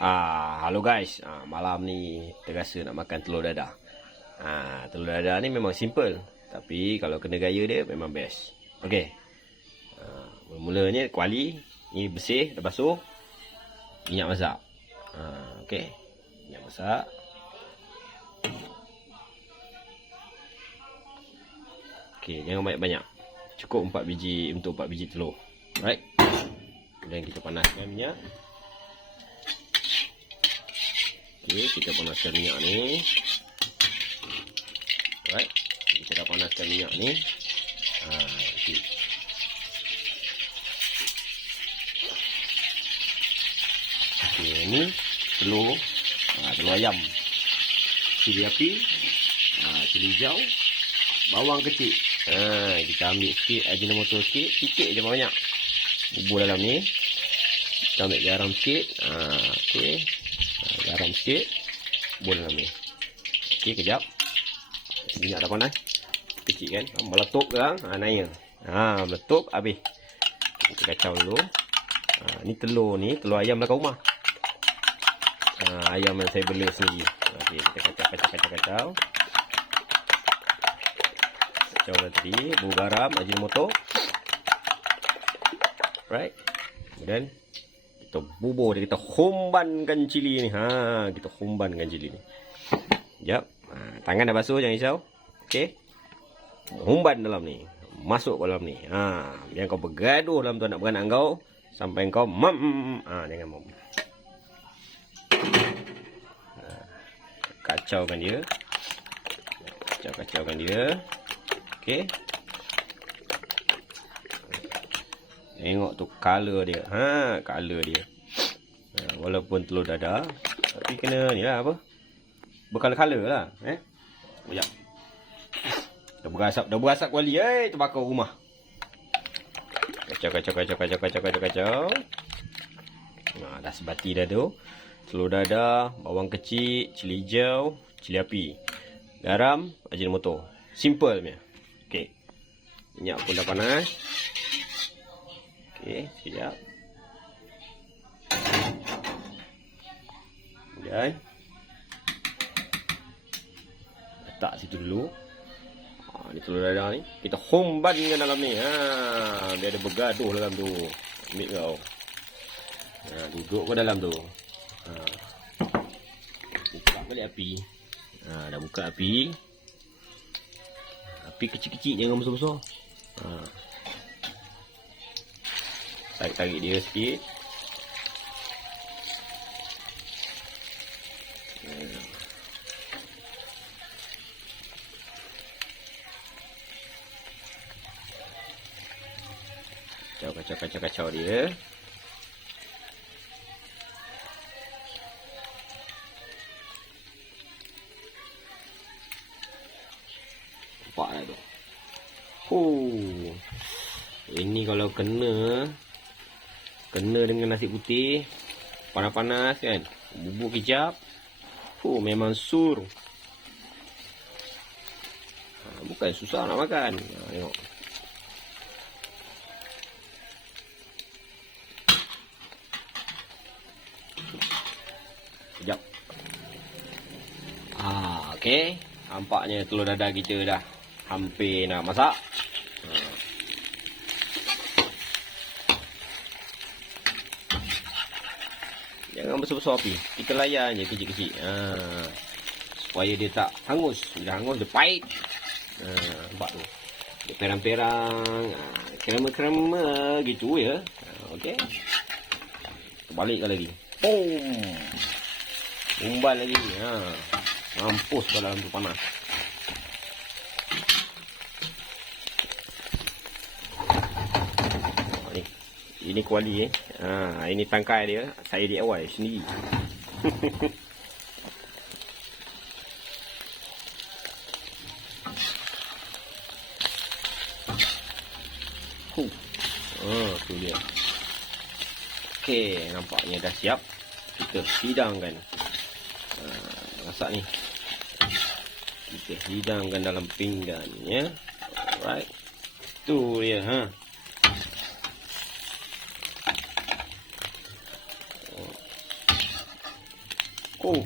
Halo guys, malam ni terasa nak makan telur dadah. Telur dadah ni memang simple, tapi kalau kena gaya dia memang best. Okey. Mulanya kuali ni bersih, dah basuh. Minyak masak. Okey. Minyak masak. Okey, jangan banyak-banyak. Cukup 4 biji untuk 4 biji telur. Alright. Kemudian kita panaskan minyak. Okey, kita panaskan minyak ni. Alright. Kita dah panaskan minyak ni. Okay. Okey, ni telur. Telur ayam. Cili api. Cili hijau. Bawang kecil. Kita ambil sikit ajinomoto sikit je banyak. Bubur dalam ni. Kita ambil garam sikit. Okey. Garam sikit. Bubur dalam ni. Okey, kejap. Minyak dah panas. Kecil kan. Meletup kan. Naik. Meletup. Habis. Kita kacau dulu. Ni telur ni. Telur ayam belakang rumah. Ayam yang saya bela sendiri. Okey, kita kacau. Kacau tadi. Bubur garam. Ajinomoto. Right. Kemudian kita bubur dia, kita humbankan cili ni. Kita humbankan cili ni. Sekejap. Tangan dah basuh, jangan risau. Okey. Humban dalam ni. Masuk dalam ni. Biar kau bergaduh dalam tu anak beranak kau sampai kau jangan mam. Kacaukan dia. Kacaukan dia. Okey. Tengok tu color dia. Color dia. Walaupun telur dadah, tapi kena ni lah apa? Bercolor-color lah. Sekejap. Dah berasap kuali. Terbakar rumah. Kacau. Dah sebati dah tu. Telur dadah, bawang kecil, cili hijau, cili api, garam, ajinomoto. Simple punya. Okey. Minyak pun dah panas. Okey, sekejap. Kemudian letak situ dulu. Ni telur dadah ni kita humbankan dalam ni. Dia ada bergaduh dalam tu. Ambil kau. Duduk kau dalam tu. Buka balik api. Dah buka api. Api kecil-kecil, jangan besar-besar. Tarik dia sikit. Kacau dia. Nampak dah tu. Ini kalau kena dengan nasi putih panas-panas kan, bubur kicap, memang sur. Bukan susah nak makan. Tengok. Sekejap. Okey, nampaknya telur dadah kita dah hampir nak masak. Jangan besar-besar api. Kita layan je kecil-kecil. Supaya dia tak hangus. Bila hangus dia pahit. Nampak tu. Dia perang-perang. Krema-krema gitu ya. Okey. Terbalikkan lagi. Umban lagi. Mampus kat dalam tu panas. Ini kuali ini tangkai dia. Saya DIY sendiri. Tu dia. Okey, nampaknya dah siap. Kita hidangkan. Masak ni. Kita hidangkan dalam pinggan ya. Alright. Tu dia Oh.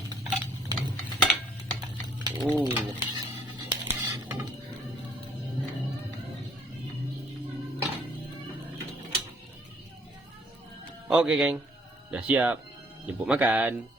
Oh. Oke, geng. Udah siap. Jemput makan.